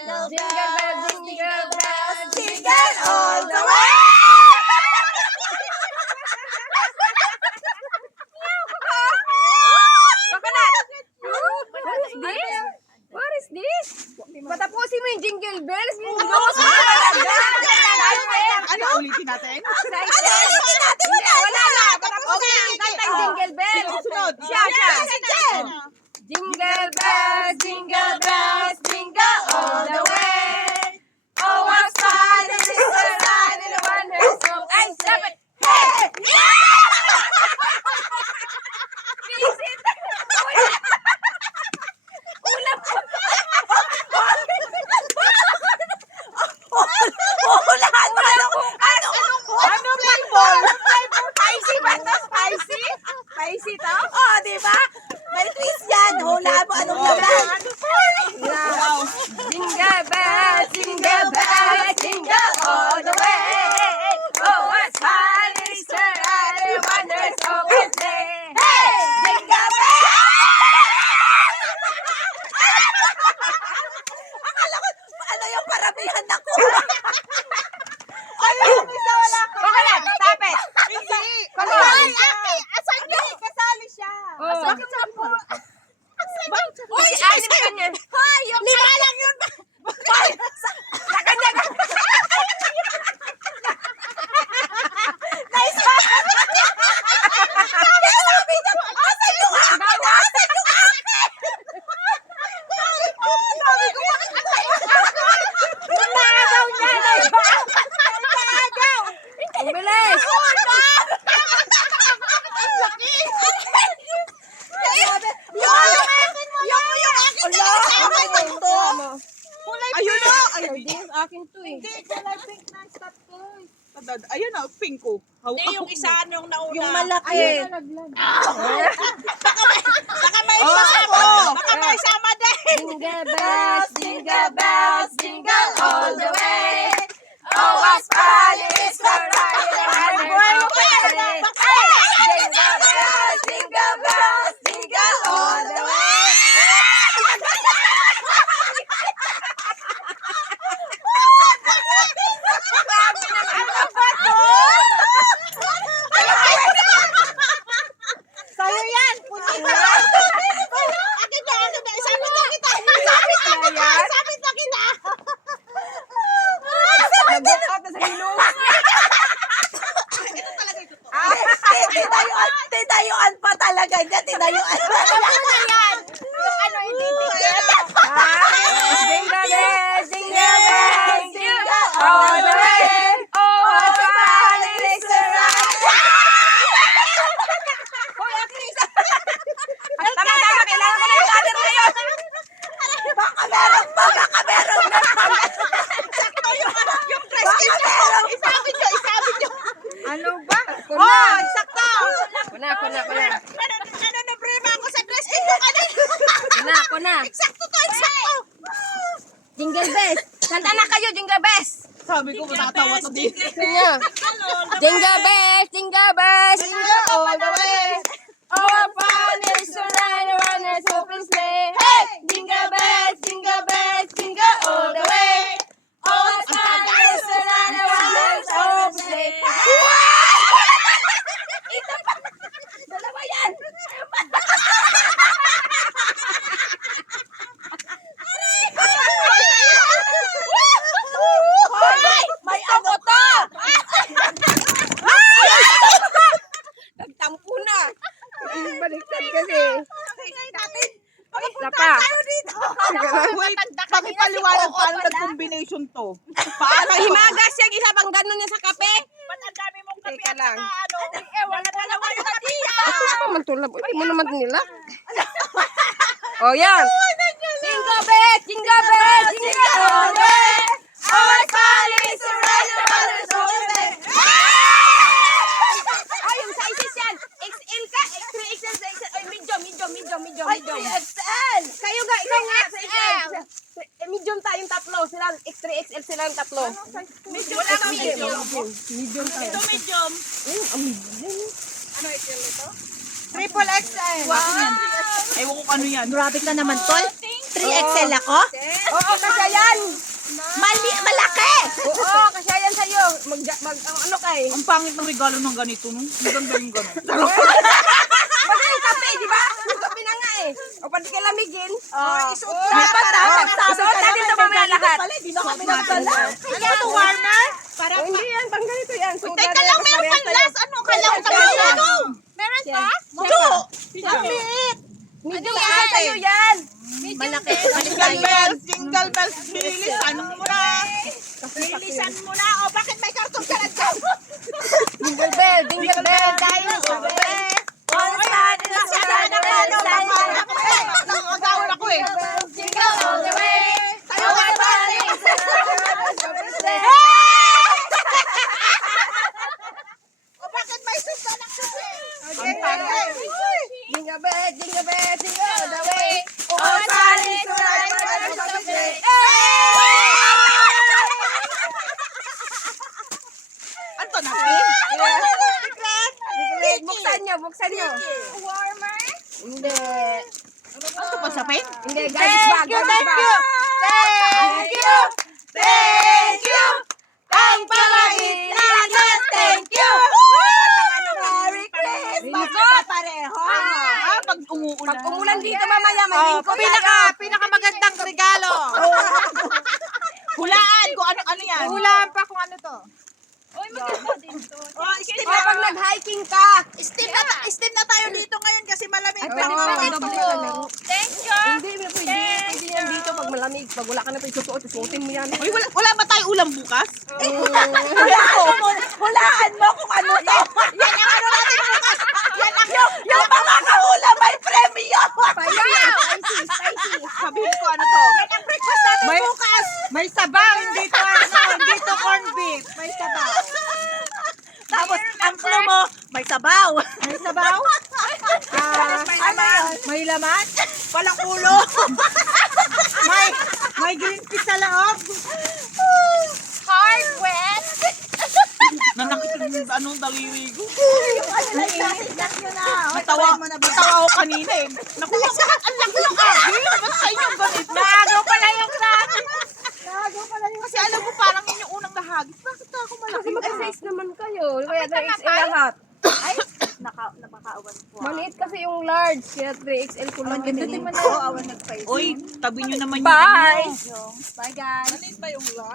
jingle all the way! What is this? Patapusin mo yung jingle bells. Ano ulitin natin? Wala na. Patapusin yung kanta yung jingle bells. Sunod. Siya. Jingle bells, jingle bells, jingle all the way. Oh, what fun it is to ride in a wonderful. Ay, stop it. Hey! Visit. Ulam ko. Ano flavor? Spicy ba ito? Spicy? Spicy to? Oh, di ba? May twist yan. Hula mo anong laman. Jingle bells, jingle bells, jingle all the way. Oh, what fun it is to ride in a wonderful sleigh. Hey! Jingle bells! Akala ko, ano yung paramihan na ko? Ano yung isa wala ko? Okay na, stop it. Hindi. Come on. Ay, ate, asan niyo? Kasali siya. Oh. Bakit sa po? Uy, anim ka niya. Hoy, yung lima lang yun. Hoy, sa kanya ka. Nice. Kaya sabi niya, asan yung akin? Asan yung akin? Sabi ko, yung nagaw niya, diba? Yung nagaw. Ang bilis. Ayun na. Ayun, akin to eh. Ayun na, pink ko. Hindi, yung isa yung nauna. Yung malaki. Baka may isama. Baka may isama din. Jingle bells, jingle bells, jingle all the way. Oh, what fun it is to ride in a wonderful sleigh. Jingle bells, jingle bells, jingle all the way. Sa'yo yan. Akin na. Isabit na kita. Isabit na kita. Nag-walk out na sa hilong. Tinayuan pa talaga niya. Tinayuan pa. Yung ano, hindi Jingle bells, jingle bells, jingle all the way. Oh, what fun it is to ride. Hoy, Agnes. Tama, kailangan ko na yung ladder ngayon. Baka meron pa. Sakto yung prescription. Isabit nyo. Ano ba? Oh, sakto. Kuna. Ano na brema ako sa prescription? Kuna. Eksakto to, eksakto. Jingle bells. Kanta na kayo, jingle bells. Sabi ko, matatawa to din. Kanya. Jingle bells, jingle all the way. Oh, what fun it is to ride around a open sleigh. Hey! Jingle bells, jingle all the way. Oh, what fun it is to ride around a open sleigh. Dalawa yan. Hoy, may ano to? Nagtampo na. Baliktad kasi. Isa pa. tayo dito. Wait, pakipaliwanag paano nag-combination to. Paano to? Himagas yung isa bang ganun niya sa kape? Ba't ang dami mong kape Teka at lang. saka ano? Ewan na dalawa yung katiya. Naman tulad. Hindi mo naman nila. Oh, yan. Jingle bells, jingle all the way. Oh, what fun it is to ride around a open sleigh. Ay, yung sizes yan. XL ka, extra XL, sa XL. Ay, medium. Ay, 3XL. Kayo nga, ikaw nga, sa XL. Medium tayong tatlo. Sila, extra XL silang tatlo. Medium. Wala kang Medium tayo. Ito medium. Ano XL ito? Triple XL. Ewan ko ano yan. Grabe ka naman, tol. 3XL ako? Oo, kasi yan. pangit ng regalo ng ganito, no? Maganda yung gano'n. Pati yung kape, di ba? Yung kape na nga eh. O pati ka lamigin. Isuot dapat Isuot natin ito mamaya lahat. Hindi na kami nagdala. Ano ito, warmer? O, hindi yan, pang ganito yan. Suot Teka natin lang, tapos meron parehas pang tayo. last. Ano? Kala ko tayo. Meron pa? Damit. Medyo isa sa'yo yan. Malaki. Jingle bells, bilisan mo na. Bilisan mo na. O, bakit may karton ka lang dyan? Jingle bell, jingle bell. All side in the sun, Nangagawan ako eh. Jingle all the way. Our party is a Christmas day. O, bakit may susa ng susi? Jingle bell, jingle bell, jingle all the way. All side in the sun, Ano to, napin? Secret, buksan nyo, buksan nyo. Warmer? Hindi. Ano to, pasapin? Hindi, garbage bag, garbage bag. Thank you! Thank you! Ang palagit natin! Thank you! Merry Christmas! Papareho! Pag umuulan. Pag umulan dito mamaya, may lingko Pinakamagandang regalo. Hulaan kung ano yan. Hulaan pa kung ano to. Oh, steam O, pag nag-hiking ka. Steam na tayo dito ngayon kasi malamig. Pwede pa dito. Thank you! Hindi, pwede yan dito pag malamig. Pag wala ka na ito isusuot, isuotin mo yan. Uy, wala ba tayo ulam bukas? Hulaan mo kung ano to. Yan ang ano natin bukas. Yan ang yung mga kahula may premyo. Sabihin ko ano to. Yan ang breakfast natin bukas. May sabaw, hindi to hindi to corned beef. May sabaw. Tapos ang clue mo, may sabaw. May sabaw? May laman? Walang ulo. May green peas sa loob. Hard wet. Nanakit yung anong daliri ko. Tignan nyo na. Natawa ako kanina eh. Naku, ang laki ng agin. Ba't sa inyo ganit? Nagaw pala yung natin. Kasi alam mo, parang yun yung unang nahagis. Bakit ako malaki? Ay, size naman kayo. Kaya 3XL lahat. Ay, nakakaawan po. Maliit kasi yung large, kaya 3XL ko lang. Oo, awan nag-face. Uy, tabi nyo naman Bye! Bye guys.